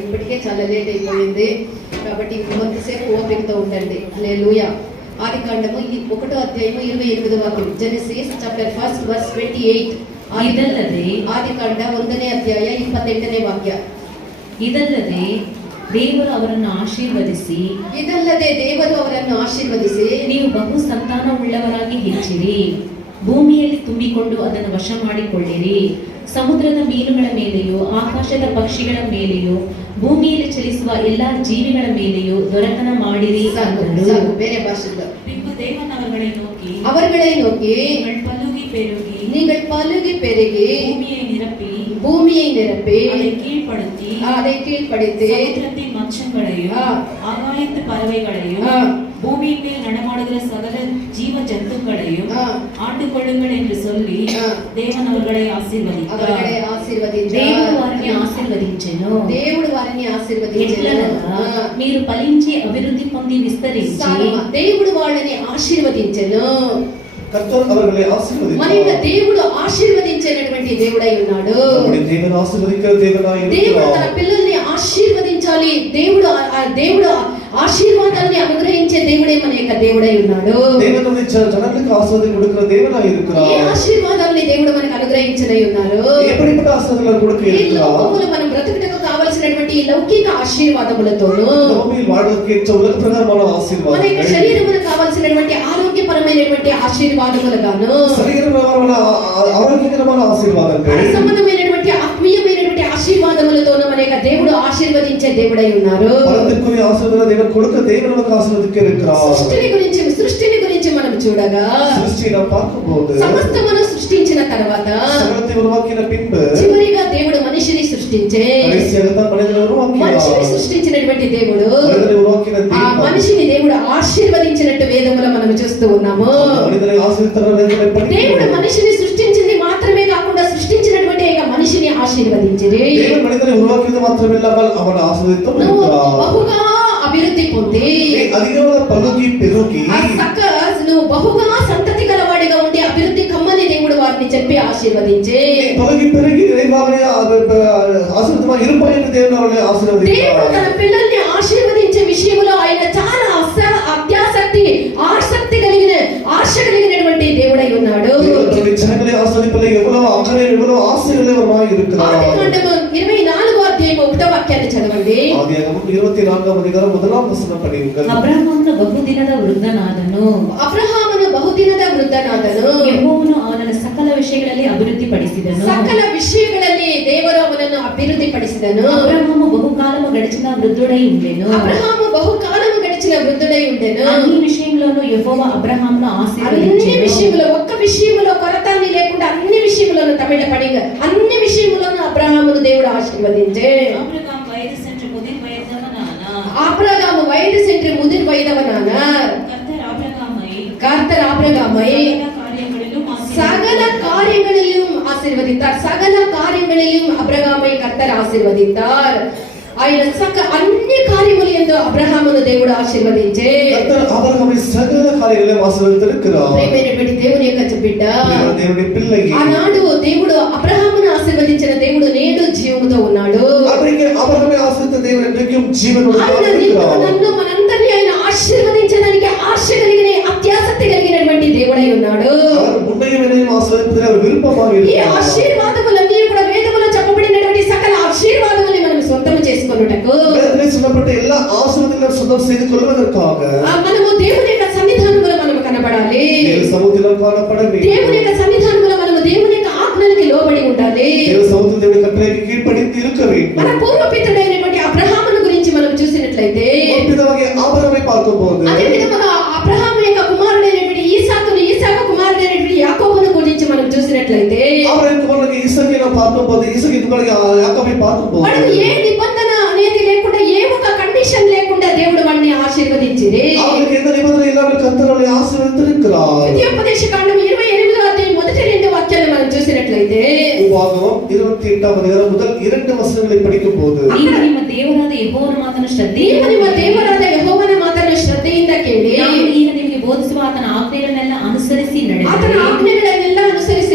ఇప్పటికే చాలా లేట్ అయిపోయింది కాబట్టి కొంతసేపు ఓపికతో ఉండండి. హల్లెలూయా. ఆదికాండము 1వ అధ్యాయము 28వ వాక్యం. జెనసిస్ చాప్టర్ 1 verse 28. ಆದಿಕಾಂಡ 1ನೇ ಅಧ್ಯಾಯ 28ನೇ ವಾಕ್ಯ. ಇದಲ್ಲದೆ ದೇವರು ಅವರನ್ನು ಆಶೀರ್ವದಿಸಿ ನೀವು ಬಹು ಸಂತಾನವುಳ್ಳವರಾಗಿ ಹೆಚ್ಚಿರಿ, ಭೂಮಿಯಲ್ಲಿ ತುಂಬಿಕೊಂಡು ಅದನ್ನು ವಶ ಮಾಡಿಕೊಳ್ಳಿರಿ, ಸಮುದ್ರದ ಮೀನುಗಳ ಮೇಲೆಯೂ ಆಕಾಶದ ಪಕ್ಷಿಗಳ ಮೇಲೆಯೂ ಭೂಮಿಯಲ್ಲಿ ಚಲಿಸುವ ಎಲ್ಲಾ ಜೀವಿಗಳ ಮೇಲೆಯೂ ದೊರೆತನ ಮಾಡಿರಿ ಅಂದರು. ಬೇರೆ ಭಾಷೆಗಳು. பின்பு தேவன் அவர்களை நோக்கி நீங்கள் பலுகி பெருகி பூமியை நிரப்பி அதை கீழ்ப்படுத்தி சமுத்திரத்தின் மச்சங்களையும் ஆகாயத்து பறவைகளையும் பூமியின் மேல் நடமாடுகிற சகல ஜீவ ஜந்துக்களையும் ஆண்டு கொள்ளுங்கள் என்று சொல்லி தேவன் அவர்களை దేవుడు వారిని ఆశీర్వదించెను. మీరు ఫలించి అభివృద్ధి పొంది విస్తరించి. దేవుడు వాళ్ళని ఆశీర్వదించెను. కర్తర్ అవర్களை ఆశీర్వదించాడు. మరి దేవుడు ఆశీర్వదించేటటువంటి దేవుడై ఉన్నాడు. దేవుడు ఆశీర్వదించే దేవుడై ఉన్నాడు. దేవుడు తన పిల్లల్ని ఆశీర్వదించాలి. దేవుడు ఆశీర్వాదాన్ని అనుగ్రహించే దేవుడే మన యొక్క దేవుడై ఉన్నాడు. దేవుడు జనానికి ఆశీర్వాదం కొడుకున్న దేవుడై இருக்கிறார். ఈ ఆశీర్వాదాన్ని దేవుడు మనకు అనుగ్రహించనై ఉన్నారు. ఎప్పటికీ ఆశీర్వాదాలు కొడుకు இருக்கிறார். మనం బ్రతుకుటకు కావాల్సినటువంటి లౌకిక ఆశీర్వాదములతోను భూమి వాడకే ఉలగ ప్రకారమైన ఆశీర్వాదం, మన యొక్క శరీరములకు కావాల్సినటువంటి ఆరోగ్యపరమైనటువంటి ఆశీర్వాదములుగాను, శరీరపరమైన ఆరోగ్యకరమైన ఆశీర్వాదం, సంబంధమైనటువంటి ఆత్మీయమైనటువంటి ఆశీర్వాదములతోను మన యొక్క దేవుడు ఆశీర్వదించే దేవుడై ఉన్నారు. పరలోకీయ ఆశీర్వాదం దేవుడు కొడుకు దేవుడు మనకు ఆశీర్వదించే இருக்கிறார். సృష్టిని గురించి మనం చూడగా సృష్టిని పార్కుబోదు సమస్తమును సృష్టించిన తర్వాత సర్వத்தை உருவாக்கின பின்பு చివరిగా దేవుడు మనిషిని సృష్టించే మనిషిని సృష్టించినటువంటి దేవుడు ఆ మనిషిని దేవుడు ఆశీర్వదించినట్టు వేదములో మనం చూస్తూ ఉన్నాము. దేవుడు మనిషిని సృష్టించింది మాత్రమే కాకుండా సృష్టించినటువంటి మనిషిని ఆశీర్వదించింది. బహుగా అభివృద్ధి పొంది నువ్వు బహుగా సంతతి గలవాడిగా ఉండి అభివృద్ధి కమ్మని దేవుడు వారిని చెప్పి ఆశీర్వదించే. దేవుడు తన పిల్లల్ని ఆశీర్వదించే విషయంలో ఆయన చాలా ఆసక్తి కలిగిన ఆశ కలిగినటువంటి దేవుడై ఉన్నాడు. 24వ అధ్యాయం 1వ వాక్యాన్ని చదవండి. అబ్రహామును బహుదినದ ವೃದ್ಧನಾದನು ಯೆಹೋವನು ಅವನನ್ನು ಸಕಲ ವಿಷಯಗಳಲ್ಲಿ ಅಭಿವೃದ್ಧಿಪಡಿಸಿದನು. ದೇವರು ಅವನನ್ನು ಅಭಿವೃದ್ಧಿಪಡಿಸಿದನು. ಅಬ್ರಹಾము బహుకాలము గడిచిన వృద్ధుడై ఉండెను. అన్ని విషయంలోనూ యెహోవా అబ్రహామును ఆశీర్వదించెను. అన్ని విషయంలో, ఒక్క విషయంలో కొరత లేకుండా అన్ని విషయంలోనూ తమిళపడిగా అన్ని విషయంలోనూ అబ్రహామును దేవుడు ఆశీర్వదించే. ஆபிரகாம் வயது சென்று முதிர் வயதவனானார். கர்த்தர் ஆபிரகாமை சகல காரியங்களிலும் ஆசீர்வதித்தார். சகல காரியங்களிலும் ஆபிரகாமை கர்த்தர் ஆசீர்வதித்தார். ఆయన అన్ని కార్యములు యందు అబ్రహామును దేవుడు ఆశీర్వదించే. అబ్రహాము సకల కార్యాలను ఆశీర్వదించారు. ప్రియమైనటువంటి దేవుని యొక్క బిడ్డ, దేవుని పిల్లకి ఆనాడు దేవుడు అబ్రహామును ఆశీర్వదించిన దేవుడు నేడు జీవముతో ఉన్నాడు. అబ్రహాము ఆశీర్వదించిన దేవుడు ఎంతకీ జీవముతో ఉన్నాడు. నన్ను మనందరినీ ఆయన ఆశీర్వదించడానికి ఆశ కలిగిన అత్యాసక్తి కలిగినటువంటి దేవుడై ఉన్నాడు. ఈ ఆశీర్వాదములన్నీ కూడా వేదములో చెప్పబడినటువంటి సకల ఆశీర్వాదములను మనం సొంతం చేసుకొనుటకు మనము దేవుని యొక్క సన్నిధానములో మనము కనబడాలి. దేవుని యొక్క సన్నిధానములో మనము దేవుని యొక్క ఆజ్ఞలకు లోబడి ఉండాలి. మన పూర్వపితడైనటువంటి అబ్రహామును గురించి మనం చూసినట్లయితే అదే విధముగా అబ్రహాము యొక్క కుమారుడైనటువంటి ఈసాకు కుమారుడైనటువంటి యాకోబును గురించి మనం చూసినట్లయితే ఏ నిబంధన అనేది లేకుండా ఏ ఒక కండిషన్ లేకుండా దేవుడు వాడిని ఆశీర్వదించింది. ద్వితీయోపదేశ కాండం 28వ అధ్యాయం మొదటి 2 వాక్యాలను మనం చూసినట్లయితే முதல் 2 வசனங்களை படிக்கும் போது ನೀವು ನಿಮ್ಮ ದೇವರಾದ ಯೆಹೋವನ ಮಾತನ್ನು ಶ್ರದ್ಧೆಯಿಂದ ಕೇಳಿ ಈಗ ನಿಮಗೆ ಬೋಧಿಸುವ ಆತನ ಆಜ್ಞೆಗಳನ್ನೆಲ್ಲ ಅನುಸರಿಸಿ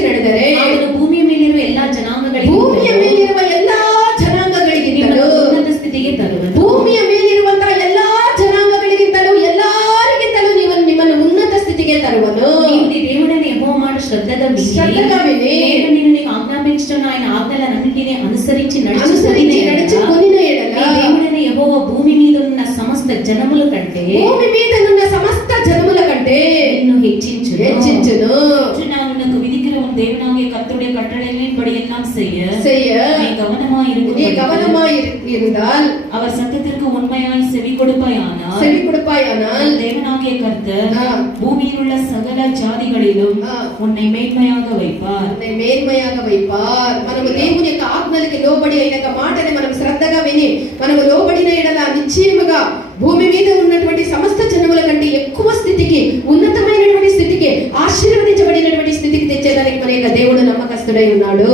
ನಡೆದರೆ ಆತನು ಭೂಮಿಯ ಮೇಲಿರುವ ಎಲ್ಲಾ ಜನಾಂಗಗಳಿಗೆ கட்டளைகளின்படி எல்லாம் செய்ய நீ நீ கவனமாய் இருந்தால் அவர் சத்தத்திற்கு உண்மையாய் செவி கொடுப்பாயானால் தேவனாகிய கர்த்தர் பூமியில் உள்ள சகல ஜாதிகளிலும் உன்னை மேன்மையாக வைப்பார். మనము దేవుని యొక్క ఆజ్ఞలకి లోబడి అయిన మాటని మనం శ్రద్ధగా విని మనము లోబడిన ఎడల నిశ్చయముగా భూమి మీద ఉన్నటువంటి సమస్త జనముల కంటే ఎక్కువ స్థితికి, ఉన్నతమైనటువంటి స్థితికి, ఆశీర్వదించబడినటువంటి స్థితికి తెచ్చేదానికి మన యొక్క దేవుడు నమ్మకస్తుడై ఉన్నాడు.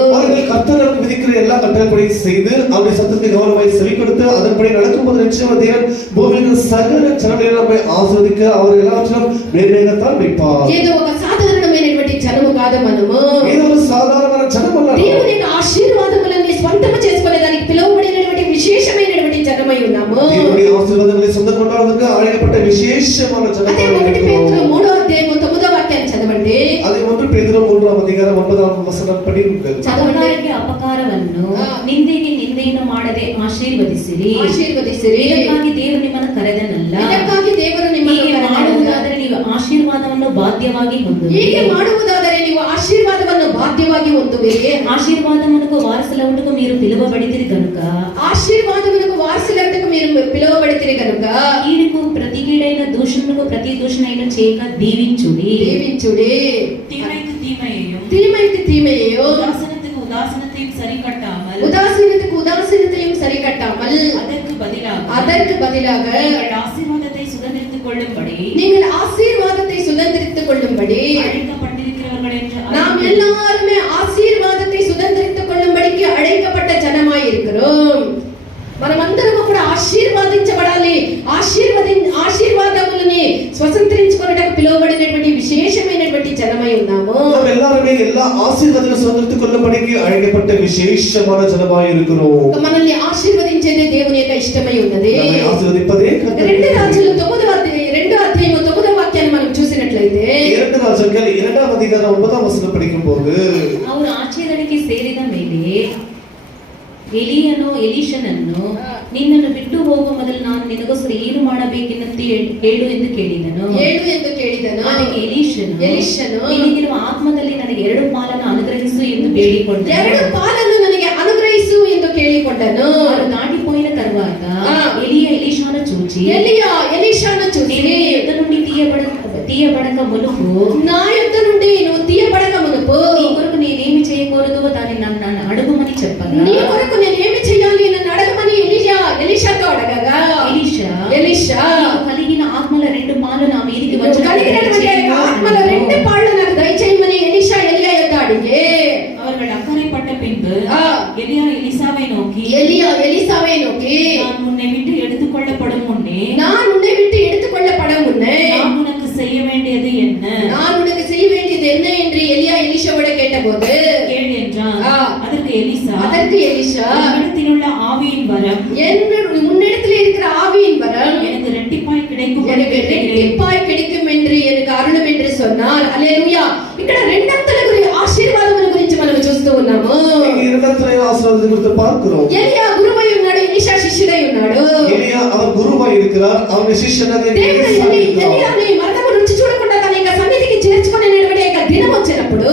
கர்த்தர் விதிக்கிற எல்லா கட்டளைப்படி செய்து அவருடைய சத்தத்துக்கு கவனமாய் செவி கொடுத்து அதன்படி நடக்கும்போது நிச்சயமாக தேவன் பூமியில் சகல ஜனங்களை நம்மை ஆசீர்வதிக்க அவர் எல்லாவற்றிலும் மேன்மையாகத்தான் வைப்பார். ఏదో ఒక సాధారణమైనటువంటి జనము కాదు మనము. ఏదో ఒక సాధారణ జనము అಲ್ಲ. దేవుని యొక్క ఆశీర్వాదములను స్వంతము చేసుకునేదానికి పిలువబడినటువంటి విశేషమైనటువంటి జనమై ఉన్నాము. దేవుని ఆశీర్వాదములను సొంతం కొనడానికి అడగపట్ట విశేషమైన జనము. అదే 1 పేతురు 3వ అధ్యాయం 9వ వాక్యాన్ని చదవండి. అదే 1 పేతురు 3వ అధ్యాయం 9వ వచనం పడి ఉంటుంది. ಚದವರಿಗೆ ಅಪಕಾರವನ್ನು ನಿಂದೆಗೆ ನಿಂದೆಯನ್ನು ಮಾಡದೆ ಆಶೀರ್ವದಿಸಿರಿ. ಇದಕ್ಕಾಗಿ ದೇವರು ನಿಮ್ಮನ್ನು ಕರೆದನಲ್ಲ. ಹೀಗೆ ಮಾಡುವುದಾದರೆ ನೀವು ಆಶೀರ್ವಾದವನ್ನು ಬಾಧ್ಯವಾಗಿ ಹೊಂದುವಿರಿ. ఆశీర్వాదమునకు వారసులవుటకు మీరు పిలువబడితిరి కనుక కీడుకు ప్రతి కీడైన దూషణకు ప్రతి దూషణైన చేయక దీవించుడి. தீமைக்கு தீமையோ உதாசீனத்துக்கு உதாசீனத்தையும் சரி கட்டாமல் அதற்கு பதிலாக நீங்கள் ஆசீர்வாதத்தை சுதந்திரித்துக் கொள்ளும்படி நாம் எல்லாருமே ஆசீர்வாதத்தை சுதந்திரித்துக் கொள்ளும்படிக்கு அழைக்கப்பட்ட ஜனமாய் இருக்கிறோம். మనమందరము కూడా ఆశీర్వదించబడాలి. ఆశీర్వాదములని స్వతంత్రించుకొనుటకు పిలువబడినటువంటి విశేషమైనటువంటి జనమై ఉన్నాము. మనం எல்லாரும் எல்லா ஆசீர்வாதங்களை சுதந்திரித்துக் கொள்ளும்படிக்கு அழைக்கப்பட்ட விசேஷமான ஜனமாய் இருக்கிறோம். మనల్ని ఆశీర్వదించేదే దేవుని యొక్క ఇష్టమై ఉన్నది. మనల్ని ఆశీర్వదింపదే కర్త. 2 రాజులు 9వ అధ్యాయం 9వ వాక్యాన్ని మనం చూసినట్లయితే 2 రాజులు 2వ అధ్యాయం 9వ వచనం படிக்கும்போது ಅವರು ಆಚರಣೆಗೆ ಸೇರಿದ ಮೇಲೆ ಎಲಿಯನು ಎಲೀಷನನ್ನು ನಿನ್ನನ್ನು ಬಿಟ್ಟು ಹೋಗುವ ಮೊದಲು ನಾನು ನಿನಗೋಸ್ಕರ ಏನು ಮಾಡಬೇಕೆಂದು ಹೇಳು ಎಂದು ಕೇಳಿದನು. ಅದಕ್ಕೆ ಎಲೀಷನು ನಿನಗಿರುವ ಆತ್ಮದಲ್ಲಿ ನನಗೆ 2 ಪಾಲನ್ನು ಅನುಗ್ರಹಿಸು ಎಂದು ಕೇಳಿಕೊಂಡನು. ಅವರು ದಾಟಿపోయిన తర్వాత ఎలీషాను చూచి నేను యుద్ధ నుండి తీయబడక మునుపు నీ కొరకు నేనేమి చేయకూడదు దాన్ని నన్ను అడుగుమని చెప్పగా నేనేమి చేయాలి నన్ను అడగమని ఎలీషాతో అడగగా ఎలీషా కలిగిన ఆత్మల 2 పాలు నా మీదికి ఆత్మల 2 పాళ్ళు నాకు దయచేయమని ఎలీషా ఎలియా యొద్ద అడిగే அவர்கள் அக்கறைப்பட்ட பின்பு எலியா எலிசாவை நோக்கி நான் உன்னை விட்டு எடுத்துக்கொள்ளப்படும் முன்னே நான் உனக்கு செய்ய வேண்டியது என்ன என்று எலியா எலிஷாவோட கேட்டபோது கேள் என்றான். அதற்கு எலிசா உன்னிடத்தில் உள்ள ஆவியின் வரம் உன்னிடத்தில் இருக்கிற ஆவியின் வரம் எனக்கு இரட்டிப்பாய் கிடைக்கும் என்று எனக்கு అరుణం என்று சொன்னார். హల్లెలూయా. ఇక్కడ రెండంతల గురించి ఆశీర్వాదముల గురించి మనం చూస్తూ ఉన్నాము. ఈ రెండంతల ఆశీర్వాదం గురించి பார்க்கிறோம். ఎలియా గురువై ఉన్నాడు, ఎలీషా శిష్యుడై ఉన్నాడు. ఎలియా அவர் குருவாய் இருக்கிறார், அவர் శిష్యుడై ఎలియాని మరణము రుచి చూడకుండా తన యొక్క సన్నిధికి చేర్చుకొనేటువంటి ఒక దినం వచ్చినప్పుడు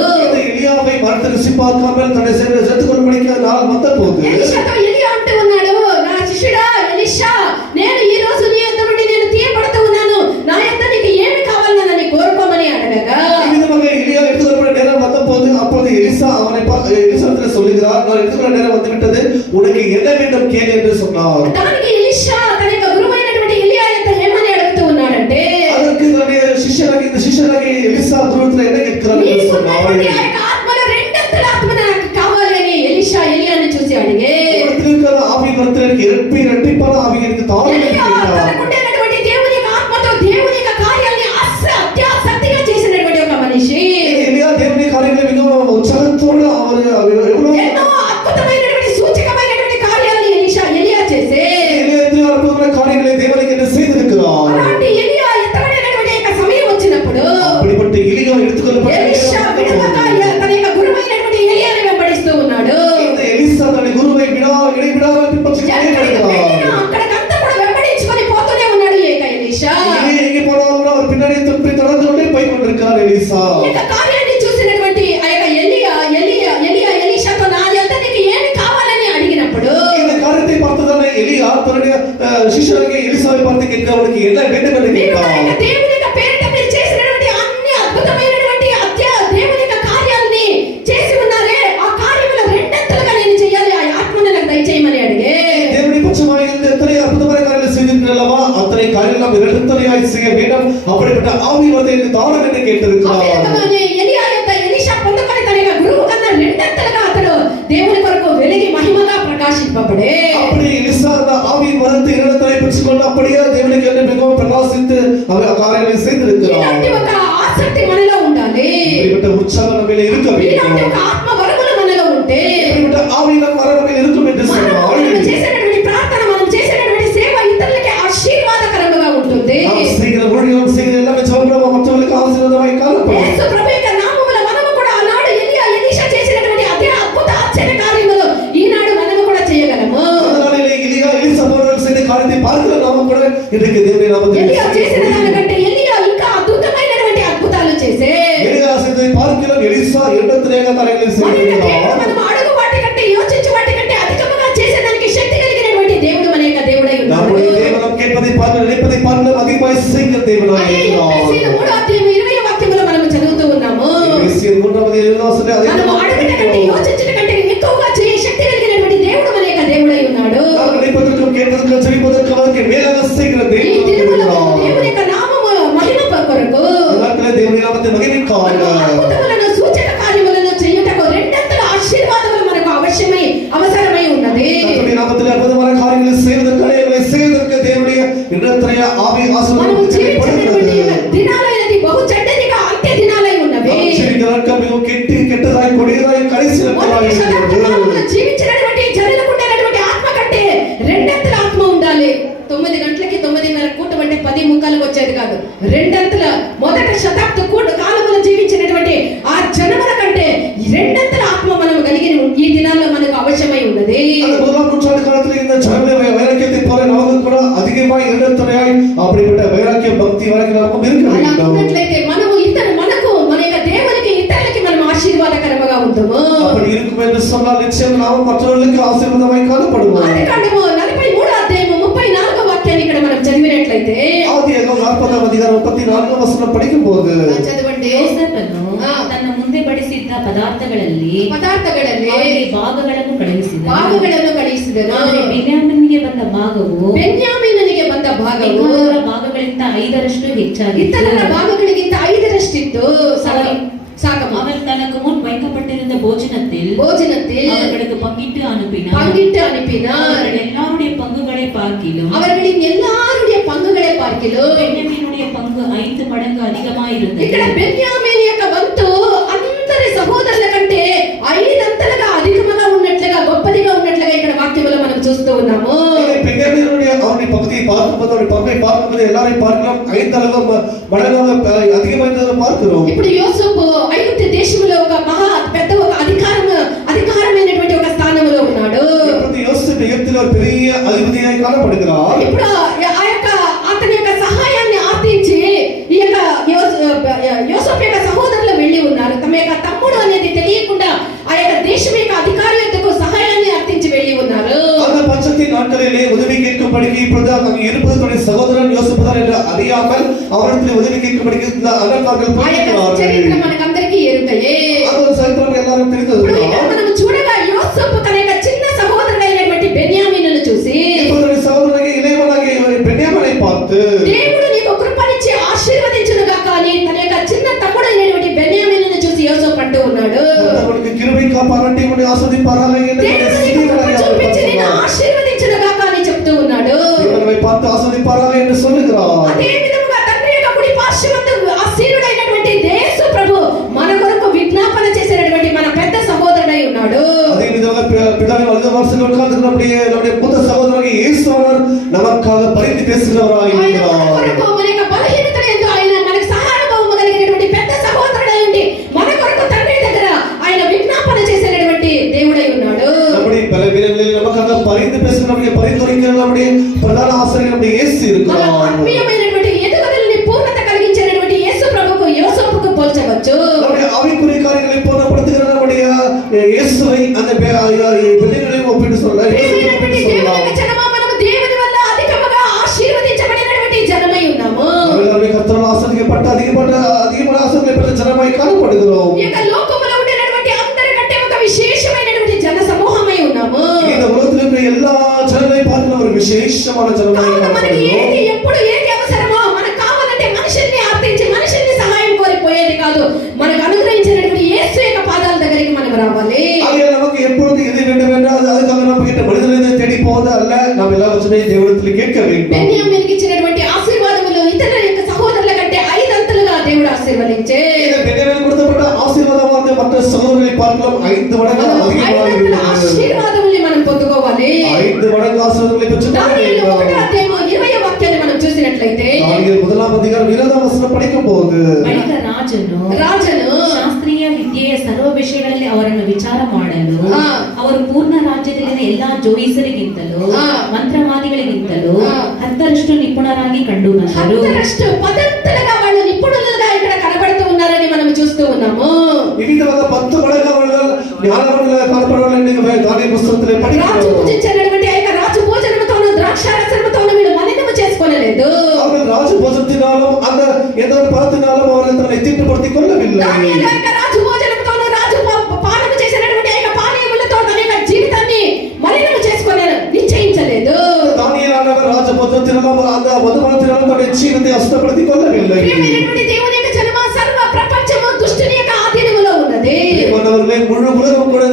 ఎలియాவை మరణ రుచి பார்க்காமல் తన సేవను చేర్చుకొనబడిక నాள் వస్తపోదు. ఎలీషాతో ఎలియా అంటూ ఉన్నాడు, నా శిష్యుడా ఎలీషా, నేను ఈ రోజు నీ యొద్ద నుండి నేను తీయబడుతూ ఉన్నాను, నా యొద్ద నీకు ఏమి కావాలని నన్ను కోరుకోమని అడగగా ఈ విధంగా ఎలియా எடுத்துக்கொள்ள நேரம் வந்தபோது அப்பொழுது எலிசாவிடத்துல சொல்லுகிறார், நான் எடுத்துக்கொள்ள நேரம் வந்துவிட்டது, உனக்கு என்ன வேண்டும் கேள் என்று சொன்னார். దానికి ఎలీషా తన యొక్క గురువైనటువంటి ఎలియా యొక్క ఏమని అడుగుతూ ఉన్నాడంటే அதற்கு தன்னுடைய శిష్యులకి ఎలిసా గురువుతో என்ன கேட்கிறார் என்று சொன்னார். ఆత్మలో రెండంతల ఆత్మ నాకు కావాలి అని ఎలీషా ఎలియాని చూసి అడిగే ఆవి వర్తనకి இரட்டிப்பான ఆవి எனக்கு தாரும் అనుకుంటున్నటువంటి దేవుని యొక్క ఆత్మతో దేవుని యొక్క కార్యాన్ని అత్యాసక్తిగా చేసినటువంటి ఒక మనిషి ఎలియా దేవుని కార్యాలను మిகவும் ఉత్సాహంతోడు ఎన్నో అద్భుతమైనటువంటి సూచకమైనటువంటి కార్యాలను ఎలియా చేసే ఎలియా అద్భుతమైన కార్యాలను దేవునికి என்ன செய்திருக்கிறார். అలాంటి ఎలియా ఎత్తబడినటువంటి ఒక సమయం వచ్చినప్పుడు அப்படிப்பட்ட ఎలియా எடுத்துకొள்ளப்பட்ட ఎలీషా విడవగా తన యొక్క గురువైనటువంటి ఎలియాని వెంబడిస్తూ ఉన్నాడు. ఎలీషా తన గురువై ఇடைவிடாமல் பின்பற்றிக்கொண்டே இருக்கிறார். అక్కడికంతా కూడా தன்னுடைய சிஷ்யராகிய எலிசாவை பார்த்து கேட்க அவனுக்கு என்ன வேண்டும் என்று கேட்டான். దేవుని యొక్క పేరిట మీరు చేసినటువంటి అన్ని అద్భుతమైనటువంటి దేవుని యొక్క కార్యాలని చేసి ఉన్నారే, ఆ కార్యములు రెండంతలుగా నేను చేయాలి, ఆ ఆత్మను నాకు దయచేయమని అడిగే. దేవుని పక్షமாய் இருந்து எத்தனை அற்புதமான காரியங்களை செய்திருக்கிறல்லவா, அத்தனை காரியங்கள் நாம் இரண்டத்தனையாய் செய்ய வேண்டும், அப்படிப்பட்ட ஆவி வரதை எனக்கு தாரும் என்று கேட்டிருக்கிறார். ఎలియా యొక్క ఎలీషా పొందుకొని తన యొక్క గురువు కన్నా రెండంతలుగా అతడు దేవుని కొరకు వెలిగి మహిమగా ప్రకాశింపబడే. அப்படி எலிசா அந்த ஆவியின் வரத்தை இரண்டத்தனை பெற்றுக்கொண்டு அப்படியே దేవునికి என்று மிகவும் பிரகாசித்து அவர் காரியங்களை செய்திருக்கிறார். ఇలాంటి ఒక ఆసక్తి మనలో ఉండాలి, இப்படிப்பட்ட உற்சாகம் நம்ம மேலே இருக்க ఇలాంటి வேண்டும். ఒక ఆత్మ వరములు మనలో ఉంటే இப்படிப்பட்ட ஆவியின் வரம் நம்ம இருக்கும் என்று சொன்னால் మనం చేసేటువంటి ప్రార్థన, మనం చేసేటువంటి సేవ ఇతరులకి ఆశీర్వాదకరంగా ఉంటుంది. நாம் செய்கிற ஊழியம் செய்கிற எல்லாமே ஜெபம் மற்றவர்களுக்கு ஆசீர்வாதமாய் காணப்படும். యేసు ప్రభు యొక్క నామములో మనము కూడా ఆనాడు ఎలియా ఎలీషా చేసినటువంటి అదే అద్భుత ఆశ్చర్య కార్యములు ఈనాడు మనము కూడా చేయగలము. அதனாலே எலியா எலிசா போன்றவர்கள் செய்த காரியத்தை பார்க்கிற நாம கூட இன்றைக்கு தேவனுடைய நாமத்தில் ఎలియా చేసిన దానికంటే ఎలియా ఇంకా అద్భుతమైనటువంటి అద్భుతాలు చేసే. எலியா செய்ததை பார்க்கிறோம், எலிசா இரண்டத்திலேக காரியங்களை செய்திருக்கிறார். మనం అడుగు వాటి కంటే యోచించు వాటి కంటే అధికముగా చేసేదానికి శక్తి కలిగినటువంటి దేవుడు మన యొక్క దేవుడై ఉన్నాడు. நம்முடைய தேவனம் கேட்பதை பார்க்க நினைப்பதை பார்க்க அதிகமாய் செய்கிற தேவனாய் అదే இருக்கிறார். ఎఫెసీయుల 3:20 వాక్యములో మనం చదువుతూ ఉన్నాము. எபேசியர் 3:20 அதே మనం అడుగుట కంటే యోచించుట కంటే ఎక్కువగా చేయ శక్తి కలిగినటువంటి దేవుడు మన యొక్క దేవుడై ఉన్నాడు. நாம் நினைப்பதற்கும் கேட்பதற்கும் செவிப்பதற்கும் அதற்கு மேலாக செய்கிற ఈ தேவன் దినములలో దేవుని యొక్క నామము మహిమ కొరకు தேவனுடைய நாமத்தை மகிமைக்காக అద్భుతములను సూచక కార్యములను చేయుటకు రెండంతల ఆశీర్వాదములు మనకు అవశ్యమై అవసరమై ఉన్నది. கர்த்தருடைய நாமத்தில் அற்புதமான காரியங்களை செய்வதற்கு அநேகங்களை செய்வதற்கு தேவனுடைய இரண்டத்திலேய ஆவி మనము జీవించినటువంటి ஆசீர்வாதம் దినాలైనది బహు చెడ్డదిగా అంత్య దినాలై ఉన్నవి. மிகவும் கெட்டதாய் கொடியதாய் கடைசி మొదటి శతాబ్దంలో జీవించినటువంటి జనులకు ఉండేటువంటి ఆత్మ కంటే రెండంతల ఆత్మ ఉండాలి. 9 గంటలకి 9:30 కూటం అంటే 10 ముక్కలకు వచ్చేది కాదు. రెండంతల మొదటి శతాబ్ద కాలంలో జీవించినటువంటి ఆ జనముల కంటే రెండంతల ఆత్మ మనం కలిగిన ఈ దినాల్లో మనకు అవశ్యమై ఉన్నది. அந்த முதலாம் நூற்றாண்டு காலத்தில் இந்த ஜனங்களுடைய வைராக்கியத்தை போல நமக்கு கூட அதிகமாய் இரண்டத்திலேயாய் அப்படிப்பட்ட வைராக்கிய பக்தி வைராக்கியம் இருக்க అలా வேண்டும். ఉన్నట్లయితే మనము మనకు మన యొక్క దేవునికి ఇతరులకి మనం ఆశీర్వాదకరంగా ఉంటాము. அப்படி இருக்கும் என்று சொன்னால் நிச்சயம் நாம் மற்றவர்களுக்கு ஆசீர்வாதமாய் காணப்படுவோம். ఆదికాండము 43వ అధ్యాయము 34వ వాక్యాన్ని ఇక్కడ మనం చదివినట్లయితే ஆதியாகமம் 40వ అధ్యాయం 34వ వచనం படிக்கும்போது చదవండి. ಯೋಸೇಫನು ತನ್ನ ಮುಂದೆ ಬಡಿಸಿದ್ದ ಪದಾರ್ಥಗಳಲ್ಲಿ ಅವನಿಗೆ ಭಾಗಗಳನ್ನು ಕಳುಹಿಸಿದನು. ಆದರೆ ಬೆನ್ಯಾಮೀನನಿಗೆ ಬಂದ ಭಾಗವು ಬೆನ್ಯಾಮೀನನಿಗೆ ಬಂದ ಭಾಗವು ಇತರರ ಭಾಗಗಳಿಗಿಂತ 5ರಷ್ಟು ಹೆಚ್ಚಾಗಿತ್ತು. ಇತರರ ಭಾಗಗಳಿಗಿಂತ 5ರಷ್ಟಿತ್ತು. சாகம். அவர் தனக்கு முன் வைக்கப்பட்டிருந்த போஜனத்தில் அவர்களுக்கு பங்கிட்டு அனுப்பினார். அவர்கள் எல்லாருடைய பங்குகளை பார்க்கிலும் பென்யாமீனுடைய பங்கு 5 மடங்கு அதிகமாயிருந்தது. ఇక్కడ బెన్యామీను యొక్క వంతు అందరి సహోదరుల కంటే 5 అంతలుగా అధికముగా ఉన్నట్లుగా గొప్పదిగా ఉన్నట్లుగా ఇక్కడ వాక్యములో మనం చూస్తూ ఉన్నాము. பென்யாமீனுடைய அவருடைய பகுதியை பார்க்கும்போது அவருடைய பங்கை பார்க்கும்போது எல்லாரையும் பார்க்கலாம் 5 அளவு மடங்காக அதிகமாயிருந்ததை பார்க்கிறோம். ఇప్పుడు యోసేపు ఐగుప్తు దేశంలో ఒక మహా పెద్ద ఒక అధికారమైనటువంటి ఒక స్థానంలో ఉన్నాడు. யோசேப்பு எகிப்தில் ஒரு பெரிய அதிபதியாய் காணப்படுகிறார். ఇప్పుడు ఆ యొక్క అతని యొక్క సహాయాన్ని ఆర్తించి ఈ యొక్క యోసేపు యొక్క సహోదరులు వెళ్ళి ఉన్నారు. తమ యొక్క తమ్ముడు అనేది తెలియకుండా ఆ యొక్క దేశం యొక్క అధికారి యొద్దకు సహాయాన్ని అర్థించి వెళ్ళి ఉన్నారు. அந்த பஞ்சத்தின் நாட்களிலே உதவி கேட்கும்படிக்கு இப்பொழுது அங்கே இருப்பது தன்னுடைய சகோதரன் யோசேப்பு தான் என்று அறியாமல் அவரிடத்தில் உதவி கேட்கும்படிக்கு இந்த அண்ணன்மார்கள் போயிருக்கிறார்கள். చరిత్ర మనకందరికీ ఎరుకయే. அந்த சரித்திரம் எல்லாரும் தெரிந்தது. మనం చూడగా యోసేపు తన యొక్క చిన్న సహోదరుడైనటువంటి బెన్యామీనును చూసి இப்பொழுது சகோதரனாகிய இளையவனாகிய பென்யாமீனை பார்த்து దేవుడు నీకు కృపనిచ్చి ఆశీర్వదించును గాక అని తన యొక్క చిన్న తమ్ముడైనటువంటి బెన్యామీనును చూసి యోసేపు అంటూ ఉన్నాడు. அவனுக்கு கிருபை காப்பாரட்டி உன்னை ஆசீர்வதிப்பாராக என்று దేవుడు నీకు కృప చూపించి నిన్ను ఆశీర్వదించును గాక అని చెప్తూ ఉన్నాడు. தேவனை பார்த்து ஆசீர்வதிப்பாராக என்று சொல்லுகிறார். అదే విధముగా తండ్రి యొక్క కుడి పార్శ్వమందు ఆశీర్వదైనటువంటి యేసు ప్రభు మన కొరకు విజ్ఞాపన చేసినటువంటి మన పెద్ద సహోదరుడై ఉన్నాడు. அதே விதமாக பிதாவின் வலது வாசலில் உட்கார்ந்து நம்முடைய மூத்த சகோதரனாகிய இயேசுவானவர் நமக்காக பரிந்து பேசுகிறவராய் இருக்கிறார். మన యొక్క బలహీనతల యందు ఆయన మనకు సహానుభవము కలిగినటువంటి పెద్ద సహోదరుడై ఉండి మన కొరకు తండ్రి దగ్గర ఆయన విజ్ఞాపన చేసినటువంటి దేవుడై ఉన్నాడు. நம்முடைய பல வீரங்களில் நமக்காக பரிந்து பேசுகிற நம்முடைய பரிந்துரைக்கிற நம்முடைய பிரதான ஆசிரியர் நம்முடைய இயேசு இருக்கிறார். ఆత్మీయమైనటువంటి ఎదుగుదలని పూర్ణత కలిగించేటువంటి యేసు ప్రభువుకు యోసేపుకు పోల్చవచ్చు. நம்முடைய ஆவிக்குரிய காரியங்களை பூர்ணப்படுத்துகிற நம்முடைய இயேசுவை அந்த பெண்ணைகளையும் ஒப்பிட்டு சொல்லலாம். దేవుని యొక్క జనమా మనము దేవుని ஆசீர்வதிக்கப்பட்ட அதிகமான ஆசீர்வாதங்களை பெற்ற ஜனமாய் காணப்படுகிறோம். ఈ యొక్క లోకములో ఉండేటువంటి అందరికంటే ఒక విశేషమైనటువంటి జన సమూహమై ఉన్నాము. இந்த உலகத்தில் இருக்கிற எல்லா ஜனங்களையும் பார்க்கிற ஒரு விசேஷமான ஜனமாய் కావున మనకి காணப்படுகிறோம். ఏది ఎప్పుడు ఏది అవసరమో మనకు కావాలంటే మనుషుల్ని అర్థించి మనుషుల్ని సహాయం కోరిపోయేది కాదు, మనకు అనుగ్రహించినటువంటి యేసు యొక్క పాదాల దగ్గరికి మనం రావాలి. ஆகையால் நமக்கு எப்பொழுது எது வேண்டும் என்றால் அதுக்காக நம்ம கிட்ட மனிதர்களை தேடி போவது அல்ல, நாம் எல்லாவற்றையும் தேவனிடத்தில் கேட்க வேண்டும். బెన్యామీనుకి ఇచ్చినటువంటి ఆశీర్వాదములు ఇతరుల యొక్క సహోదరుల కంటే ఐదంతలుగా దేవుడు ఆశీర్వదించే. இந்த பெண்ணியமில் கொடுக்கப்பட்ட ஆசீர்வாதமானது மற்ற சகோதரர்களை பார்க்கலாம் 5 மடங்கு அதிகமாக ఐదంతల இருக்கிறது. ఆశీర్వాదముల్ని మనం పొందుకోవాలి. 5 మடங்கு ఆశీర్వాదங்களை పెంచుతారు. దానియేలు 1వ అధ్యాయము 20వ వాక్యాన్ని మనం చూసినట్లయితే దానియేలు 1వ అధ్యాయం 20వ వచనం படிக்கும்போது ಬಳಿಕ ರಾಜನು ಶಾಸ್ತ್ರೀಯ ವಿದ್ಯೆಯ ಸರ್ವ ವಿಷಯಗಳಲ್ಲಿ ಅವರನ್ನು ವಿಚಾರ ಮಾಡಲು ಅವರು ಪೂರ್ಣ ರಾಜ್ಯದಲ್ಲಿನ ಎಲ್ಲಾ ಜೋಯಿಸರಿಗಿಂತಲೂ ಮಂತ್ರವಾದಿಗಳಿಗಿಂತಲೂ 10ರಷ್ಟು ನಿಪುಣರಾಗಿ ಕಂಡು ಬಂದರು. 10రಷ್ಟು పదంతలుగా వాళ్ళు నిపుణులుగా ఇక్కడ కనబడుతూ ఉన్నారని మనం చూస్తూ ఉన్నాము. ఈ విధంగా 10 మడగ వాళ్ళు జ్ఞానవంతులుగా కనపడాలని దానియేలు పుస్తకంలో రాజు படிக்கிறோம். పూజించినటువంటి ఆ యొక్క రాజు భోజనముతోను ద్రాక్షారసముతోను వీళ్ళు మలినము చేసుకోలేదు. அவர்கள் ராஜு போஜனத்தினாலும் அந்த எந்த ஒரு பழத்தினாலும் அவர்கள் தன்னை தீட்டுப்படுத்திக் கொள்ளவில்லை. దానియేలు యొక్క రాజు భోజనముతోను రాజు పానము చేసినటువంటి ఆ యొక్క పానీయములతో తన యొక్క జీవితాన్ని మలినము చేసుకొని నిశ్చయించలేదు. దానియేలానவர் రాజు పోజనத்தினாலும் அந்த మధుపానத்தினாலும் తన జీవితాన్ని అశుద్ధపడితిக் కొల్లவில்லை. ప్రియమైనటువంటి దేవుని యొక్క జనమా, సర్వ ప్రపంచము దుష్టుని యొక్క ఆధీనములో ఉన్నది. మనవர்களே முழு உலகம் கூட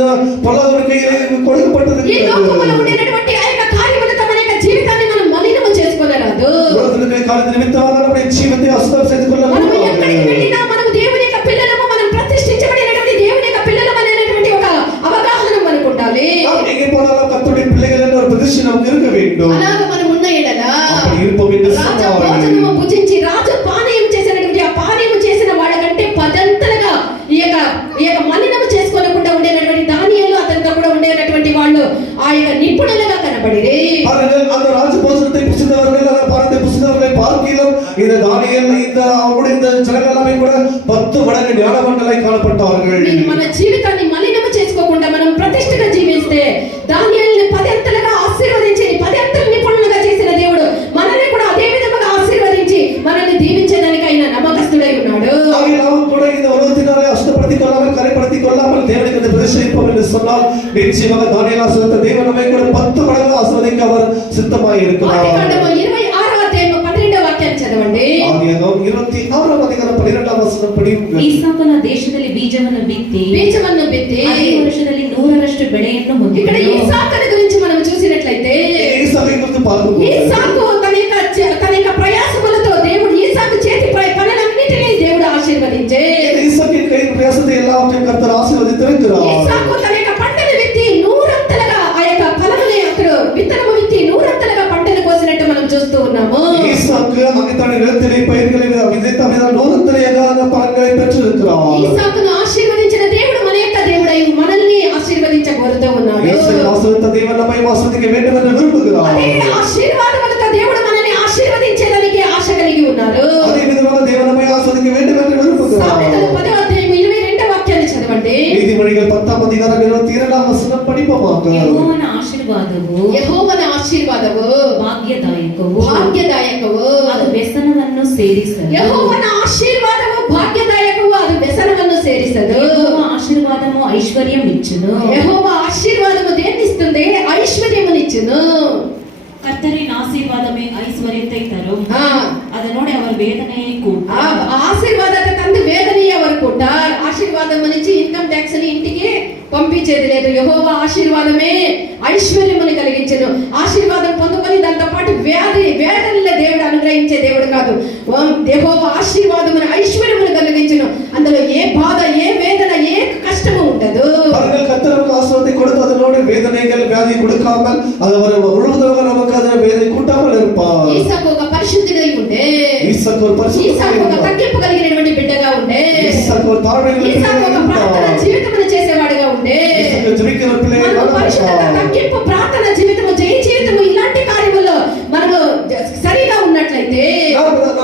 பொல்லாதவர் கையிலே கொடுக்கப்பட்டது. ఈ లోకములో ఉండేటువంటి ఆ యొక్క కార్యములతో మన యొక్క జీవితాన్ని మనం మలినము చేసుకోనరాదు. உலகத்திலே கால நிமித்தமாக நம்முடைய జీవితాన్ని అశుద్ధం செய்து கொள்ள మనం ఎక్కడికి వెళ్ళినా మనం దేవుని యొక్క పిల్లలము, మనం ప్రతిష్ఠించబడినటువంటి దేవుని యొక్క పిల్లలము అనేటువంటి ఒక అవగాహన మనకు ఉండాలి. எங்கே போனாலும் கர்த்தருடைய பிள்ளைகள் என்ற ஒரு பிரதிஷ்டை நமக்கு இருக்க வேண்டும். అలాగ మనం ఉన్న ఎడల அப்படி இருப்போம் என்று రాజు சொன்னால் భోజనము భుజించి రాజు పానీయం చేసినటువంటి ఆ పానీయం చేసిన వాళ్ళకంటే పదంతలుగా ఈ యొక్క మలినము చేసుకోకుండా ఉండేటటువంటి దానియేలు అతనితో కూడా ఉండేటటువంటి వాళ్ళు ఆ యొక్క నిపుణులుగా కనబడిరి. பாருங்கள், அந்த ராஜ போஜனத்தை புசித்தவர்கள் அந்த பானத்தை புசித்தவர்களை பார்க்கிலும் இந்த தானியேல் இந்த அவருடைய இந்த ஜனங்கள் எல்லாமே கூட 10 மடங்கு ஞானவந்தராய் காணப்பட்டார்கள். మన జీవితాన్ని మలినము చేసుకోకుండా మనం ప్రతిష్టగా జీవిస్తే దానియేలుని 10 అంతలుగా ఆశీర్వదించి 10 అంతలు నిపుణులుగా చేసిన దేవుడు మనల్ని కూడా అదే విధంగా ఆశీర్వదించి మనల్ని దీవించేదానికి ఆయన నమ్మకస్తుడై ఉన్నాడు. நாம் கூட இந்த உலகத்தினாலே அசுத்தப்படுத்திக் கொள்ளாமல் கரைப்படுத்திக் கொள்ளாமல் தேவனுக்கு இந்த பிரதிஷ்டைப்போம் என்று சொன்னால் நிச்சயமாக தானியேல் ஆசீர்வதித்த தேவன் நம்மை கூட 10 மடங்கு ஆசீர்வதிக்க அவர் சித்தமாய் இருக்கிறார். ఆదికాండము 26వ అధ్యాయము 12వ వాక్యాన్ని చదవండి. ஆதியாகமம் 26వ అధ్యాయం 12వ వచనం పడి ಈಸಾಕನ ದೇಶದಲ್ಲಿ ಬೀಜವನ್ನು ಬಿತ್ತಿ ಅದೇ ವರ್ಷದಲ್ಲಿ 100ರಷ್ಟು ಬೆಳೆಯನ್ನು ఇక్కడ ಹೊಂದಿದನು. ఈసాకుని గురించి మనం చూసినట్లయితే ஈசாக்கை குறித்து பார்க்கும்போது ఈసాకు తన యొక్క ప్రయాసములతో దేవుడు ఈసాకు చేతి పనులన్నిటినీ దేవుడు ఆశీర్వదించే. ஈசாக்கின் கையின் பிரயாசத்தை எல்லாவற்றையும் கர்த்தர் ஆசீர்வதித்திருக்கிறார். ఈసాకు తన యొక్క పంటను విత్తి 100 అంతలుగా ఆ యొక్క ఫలముని అతడు విత్తనము విత్తి 100 అంతలుగా పంటను కోసినట్టు మనం చూస్తూ ఉన్నాము. ஈசாக்கு அங்கத்தான நிலத்திலே பயிர்களை விதைத்த விதம் 100 பலன்களை பெற்றிருக்கிறார். ఈసాకును ఆశీర్వదించిన దేవుడు మన యొక్క దేవుడై మనల్ని ఆశీర్వదించగోరుతూ ఉన్నాడు. ஈசாக்கு ஆசீர்வதித்த தேவன் நம்மை ஆசீர்வதிக்க வேண்டும் என்று விரும்புகிறார். అదే ఆశీర్వాదములతో దేవుడు మనల్ని ఆశీర్వదించేదానికి ఆశ కలిగి ఉన్నారు. அதே விதமாக தேவன் நம்மை ஆசீர்வதிக்க வேண்டும் என்று விரும்புகிறார். సామెతలు 10వ అధ్యాయం 22వ వాక్యాన్ని చదవండి. நீதிமொழிகள் 10వ అధ్యాయం 22వ వచనం படிப்போமாக. ಯೆಹೋವನ ಆಶೀರ್ವಾದವು యెహోవన ఆశీర్వాదము భాగ్యదాయకವು ಅದು ವ್ಯಸನವನ್ನು ಸೇರಿಸದು. యెహోవన ఆశీర్వాదము భాగ్యదాయకವು అది వ్యసనವನ್ನು ಸೇರಿಸದು. ಯೆಹೋವ ಆಶೀರ್ವಾದము ಐಶ್ವರ್ಯಂ ಇಚ್ಚುನು. యెహోవా ఆశీర్వాదము దేన్ని ఇస్తుంది? ఐశ్వర్యమునిచ్చును. கர்த்தரின் ஆசீர்வாதமே ஐஸ்வர்யத்தை தரும். அதனோடு அவர் வேதனையை கூட்டும். ఆశీర్వాదాన్ని తందు వేదనీయ அவர் கூட்டார். ఆశీర్వాదం నుంచి ఇన్కమ్ ట్యాక్స్ ని ఇంటికి పంపించేది లేదు. యెహోవా ఆశీర్వాదమే ఐశ్వర్యముని కలిగించెను. ఆశీర్వాదం పొందుకొని దాంతో పాటు వేదనల దేవుడు అనుగ్రహించే దేవుడు కాదు. యెహోవా ఆశీర్వాదమును ఐశ్వర్యమును కలిగించెను. అందులో ఏ బాధ, ఏ వేదన, ఏ కష్టము ఉండదు. கர்த்தர் நமக்கு ஆசீர்வாதத்தை கொடுத்து அதனோடு வேதனைகள் வியாதி கொடுக்காமல் அது அவர் முழுவதுமாக நமக்கு அதை வேதனை கூட்டாமல் இருப்பார். ఈసాకు ఒక పరిశుద్ధుడై ఉండే. ஈசாக்கு ஒரு ఈసాకు ఒక பரிசுத்தவான். తగ్గింపు కలిగినటువంటి బిడ్డగా ఉండే. ஈசாக்கு ஒரு தாழ்மையுள்ள ఈసాకు ఒక ప్రార్థన பிள்ளையாக జీవితమును చేసేవాడిగా ఉండే. ஈசாக்கு ஜெபிக்கிற பிள்ளையாக మనము పరిశుద్ధత, తగ్గింపు, ప్రార్థన జీవితము, జయ జీవితము ఇలాంటి కార్యముల్లో మనము సరిగా ఉన్నట్లయితే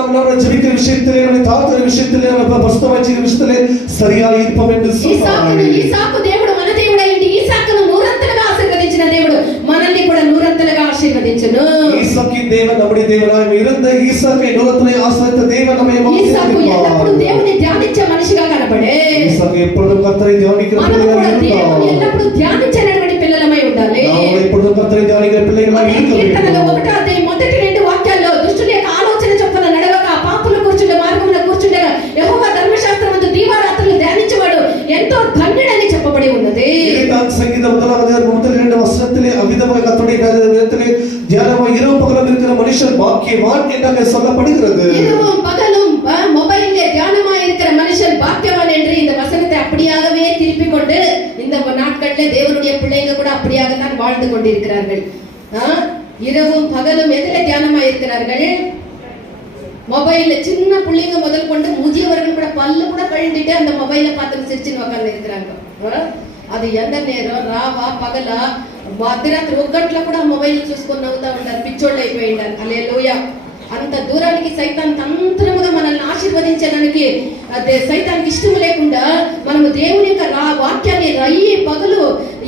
நம்ம ஜெபிக்கிற விஷயத்திலே நம்ம தாழ்த்துற விஷயத்திலே நம்ம பரிசுத்தவான் விஷயத்திலே சரியா இருப்போம் என்று சொன்னார். ఈసాకు దేవుడు మన దేవుడై ఉండి ఈసాకును 100 అంతలుగా ఆశీర్వదించిన దేవుడు మనల్ని కూడా 100 అంతలుగా ఆశీర్వదించును. ஈசாக்கின் தேவன் நம்முடைய தேவனாய் இருந்த ஈசாக்கை நூறத்தனை ஆசீர்வதித்த தேவன் நம்மை ఈసాకు ఎల్లప్పుడూ ఆశీర్వదింపాர். దేవుని ధ్యానించే మనిషిగా కనబడే ஈசாக்கு எப்பொழுதும் கர்த்தரை தியானிக்கிற మనం కూడా பிள்ளைகளாய் దేవుని இருந்தார். ఎల్లప్పుడూ ధ్యానించేటువంటి పిల్లలమై ఉండాలి. நாம் எப்பொழுதும் கர்த்தரை தியானிக்கிற பிள்ளைகளாய் అదే இருக்க కీర్తనలో வேண்டும். 1వ అధ్యాయం మొదటి 2 వాక్యాల్లో దుష్టుల యొక్క ఆలోచన చొప్పున నడవక పాపులు కూర్చుండే మార్గమున కూర్చుండగా యెహోవా ధర్మశాస్త్రమందు దీవారాత్రులు ధ్యానించేవాడు ఎంతో ధన్యుడని చెప్పబడి ఉన్నది. இதுதான் சங்கீதம் 1:2 வசனத்திலே அவ்விதமாக கர்த்தருடைய வேதத்திலே தியானமாய் இரவு பகலும் இருக்கிற மனுஷன் பாக்கியவான் என்று சொல்லப்படுகிறது. இரவும் பகலும் மொபைலிலே தியானமாய் இருக்கிற மனுஷன் பாக்கியவான் என்று இந்த வசனத்தை அப்படியாகவே திருப்பிக் கொண்டு இந்த நாட்களிலே தேவனுடைய பிள்ளைகள் கூட அப்படியாகத்தான் வாழ்ந்து கொண்டிருக்கிறார்கள். இரவும் பகலும் எதிலே தியானமாய் இருக்கிறார்கள்? மொபைல்ல. சின்ன பிள்ளைங்க முதல் கொண்டு முதியவர்கள் கூட பல்லு கூட கழுண்டிட்டு அந்த மொபைலை பார்த்து சிரிச்சுன்னு உட்கார்ந்து இருக்கிறாங்க. అది ఎంత నేరం రావా పగలా మధ్యరాత్రి 1 గంటల కూడా మొబైల్ చూసుకొని నవ్వుతా ఉంటారు, పిచ్చోళ్ళు అయిపోయిండారు. హల్లెలూయా. అంత దూరానికి సైతాన్ తంత్రముగా మనల్ని ఆశీర్వదించడానికి అదే సైతానికి ఇష్టం లేకుండా మనము దేవుని యొక్క వాక్యాన్ని రయ్యి పగలు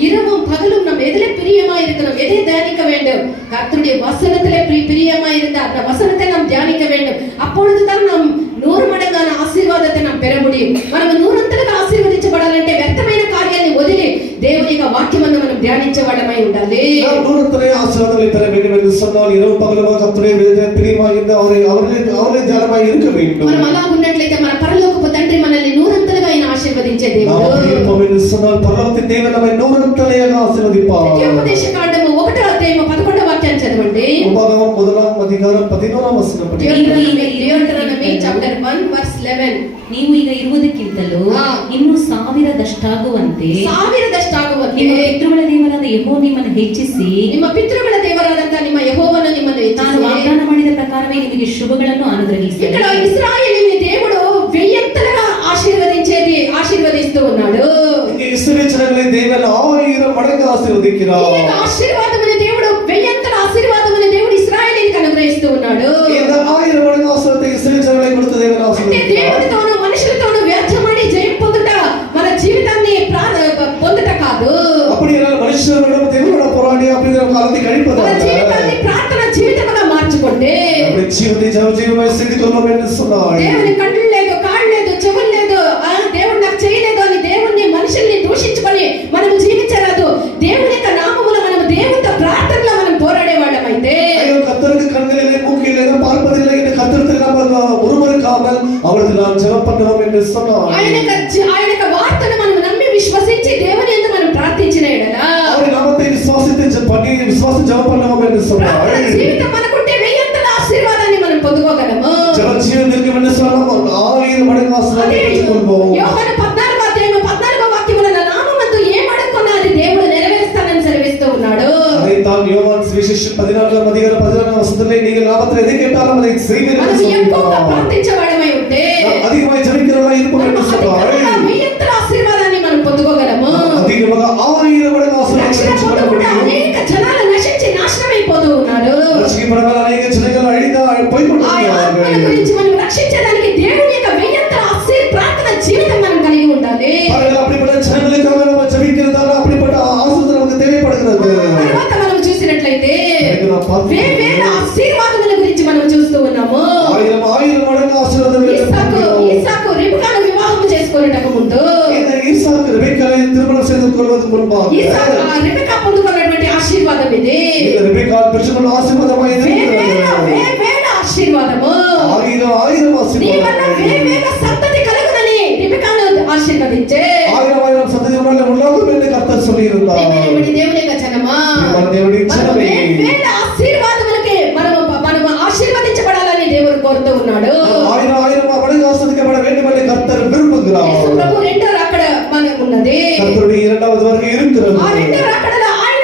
இரவும் பகலும் நம் எதிலே பிரியமா இருக்கணும். எதை தியானிக்க வேண்டும்? கர்த்தருடைய வசனத்திலே பிரியமா இருந்தா அந்த வசனத்தை நாம் தியானிக்க வேண்டும். அப்பொழுதுதான் நாம் 100 மடங்கான ఆశీర్వాదத்தை நாம் பெற முடியும். మనం నూరంతలుగా ఆశీర్వదించబడాలంటే వ్యర్థమైన కార్యాన్ని వదిలి దేవుని యొక్క వాక్యమందు మనం ధ్యానించే వాళ్ళమై ఉండాలి. நாம் நூறத்தனை ஆசீர்வாதங்களை பெற வேண்டும் என்று சொன்னால் இரவு பகலும் கர்த்தருடைய வேதத்திலே பிரியமாய் இருந்து அவர்களே தியானமாய் இருக்க வேண்டும். మనం అలా ఉన్నట్లయితే మన పరలోకపు తండ్రి మనల్ని నూరంతలుగా ఆయన ఆశీర్వదించే దేవుడు. நாம் அப்படி இருப்போம் என்று சொன்னால் பரலோகத்தின் தேவன் நம்மை நூறத்தனையாக ஆசீர்வதிப்பார். ద్వితీయోపదేశకాండము 1వ అధ్యాయము 11వ వాక్యాన్ని చదవండి. உபாகமம் 1ஆம் அதிகாரம் 11ஆம் வசனம் படி. Deuteronomy chapter 1 verse 11. ನೀವು ಈಗ ಇರುವುದಕ್ಕಿಂತಲೂ ಇನ್ನು 1000ದಷ್ಟಾಗುವಂತೆ ನಿಮ್ಮ ಪಿತೃಗಳ ದೇವರಾದ ಯೆಹೋವ ನಿಮ್ಮನ್ನು ಹೆಚ್ಚಿಸಿ ನಿಮ್ಮ ಪಿತೃಗಳ ದೇವರಾದಂತ ನಿಮ್ಮ ಯೆಹೋವನು ನಿಮ್ಮನ್ನು ತಾನು ವಾಗ್ದಾನ ಮಾಡಿದ ಪ್ರಕಾರವೇ ನಿಮಗೆ ಶುಭಗಳನ್ನು ಅನುಗ್ರಹಿಸಿ. ఇక్కడ ఇశ్రాయేలీని దేవుడు వెయ్యంతలుగా ఆశీర్వదిస్తూ ఉన్నాడు. இஸ்ரவேல் ஜனங்களை தேவன் 1000 மடங்கு ஆசீர்வதிக்கிறார். ఈ ఆశీర్వాదముని దేవుడు వెయ్యంతల ఆశీర్వాదముని దేవుడు ఇశ్రాయేలీనికి అనుగ్రహిస్తూ ఉన్నాడు. இந்த 1000 మடங்గు ఆశీర్వాదத்தை ఇస్రాయేల్ జనங்களை கொடுத்த దేవుని ఆశీర్వదించారు. దేవునితోను మనుషులతోను వ్యర్థమడి జయం పొందుట మన జీవితాన్ని పొందుట కాదు. அப்படி எல்லாம் மனுஷரோடும் தேவனோட போராடி அப்படி காலத்தை கழிப்பது మన జీవితాన్ని ప్రార్థన జీవితముగా మార్చుకోండి. அப்படி జీవితాన్ని జీవమై స్థితికొల్లం என்று சொன்னார். దేవుని కళ్ళు లేదు, కాళ్ళు లేదు, చెవులు లేదు, దేవుడు నాకు చేయలేదు అని దేవుణ్ణి మనుషుల్ని దూషించుకొని మనం జీవించరాదు. దేవుని యొక్క నామములో మనం దేవునితో ప్రార్థనలో మనం పోరాడే వాళ్ళమైతే ஐயோ கர்த்தருக்கு கண்கள் இல்லை, மூக்கு இல்லை, பார்ப்பதில்லை என்று கர்த்தருக்கு நாம் உருவருக்காமல் அவரது நாம் ஜெபம் பண்ணுவோம் என்று சொன்னார். ఆయన యొక్క వార్తను మనం నమ్మి విశ్వసించి దేవుని యందు మనం ప్రార్థించిన ఎడల அவருடைய நாமத்தை விசுவாசித்து பண்ணி விசுவாசம் ஜெபம் பண்ணுவோம் என்று சொன்னார். ప్రార్థన జీవితం మనకుంటే వెయ్యంతల ఆశీర్వాదాన్ని మనం పొందుకోగలము. ஜெப ஜீவன் இருக்கும் என்று சொன்னால் 1000 மடங்கு ஆசீர்வாதத்தை பெற்றுக்கொள்வோம். యోహాను 14వ అధ్యాయం 14వ వాక్యములో నా నామమందు ఏం అడుక్కున్నా అది దేవుడు నెరవేరుస్తానని సెలవిస్తూ ఉన్నాడు. அதைத்தான் யோவான் சுவிசேஷம் 14ஆம் அதிகாரம் 14ஆம் வசனத்திலே நீங்கள் நாமத்தில் எதை கேட்டாலும் அதை செய்வீர்கள் మనం என்று ఎక్కువగా சொல்கிறார். ప్రార్థించేవాడమై ఉంటే அதிகமாய் ஜெபிக்கிறவர்களாய் இருப்போம் என்று சொன்னார். వెయ్యంతల ఆశీర్వాదాన్ని మనం పొందుకోగలము. அதிகமாக 1000 మடங்கு రక్షణ పొందకుండా ஆசீர்வாதத்தை అనేక జనాలు నశించి నాశనమైపోతూ ఉన్నారు. ரட்சிக்கப்படாத அநேக ஜனங்கள் அழிந்து போய் ఆ ఆత్మల கொண்டிருக்கிறார்கள். గురించి మనం రక్షించడానికి దేవుని యొక్క వెయ్యంతల ప్రార్థన జీవితం మనం కలిగి ఉండాలి. பாருங்கள், அப்படிப்பட்ட ஜனங்களுக்காக நம்ம ஜெபிக்கிறதால அப்படிப்பட்ட ஆசீர்வாதம் நமக்கு தேவைப்படுகிறது. తర్వాత మనం చూసినట్లయితే இதுக்கு நான் பார்த்தேன். వేవేల ఆశీర్వాదముల గురించి మనం చూస్తూ ఉన్నాము. 1000 మடங்గు ఆశీర్వాదం ఇస్సాకు రిబ్కాను వివాహం చేసుకొనుటకు ముందు இந்த ஈசாக்கு ரெபெக்காளை திருமணம் செய்து கொள்வதற்கு முன்பாக రిబెకా పొందుకున్నటువంటి ఆశీర్వాదం ఇది. இந்த ரெபெக்கா பெற்றுக்கொண்ட ஆசீர்வாதமாய் இருக்கிறது. వేవేల ఆశీర్వాదము. 1000 నీ వల్ల ஆசீర్వాదம். వేవేల సంతతి కలుగునని రిబెకాను ఆశీర్వదించే 1000 சந்ததி உண்டாகும் என்று கர்த்தர் சொல்லியிருந்தார். దేవుని యొక్క జనమా, దేవుని జనమే. వేవేల ఆశీర్వాదములకి మనము ఆశీర్వదించబడాలని దేవుడు కోరుతూ ఉన్నాడు. 1000 மடங்கு ஆசீர்வதிக்கப்பட வேண்டும் என்று கர்த்தர் விரும்புகிறார். యేసు ప్రభు రెండో రాకడ మనకు ఉన్నది. கர்த்தருடைய இரண்டாவது வருகை இருக்கிறது. ఆ రెండో రాకడలో ఆయన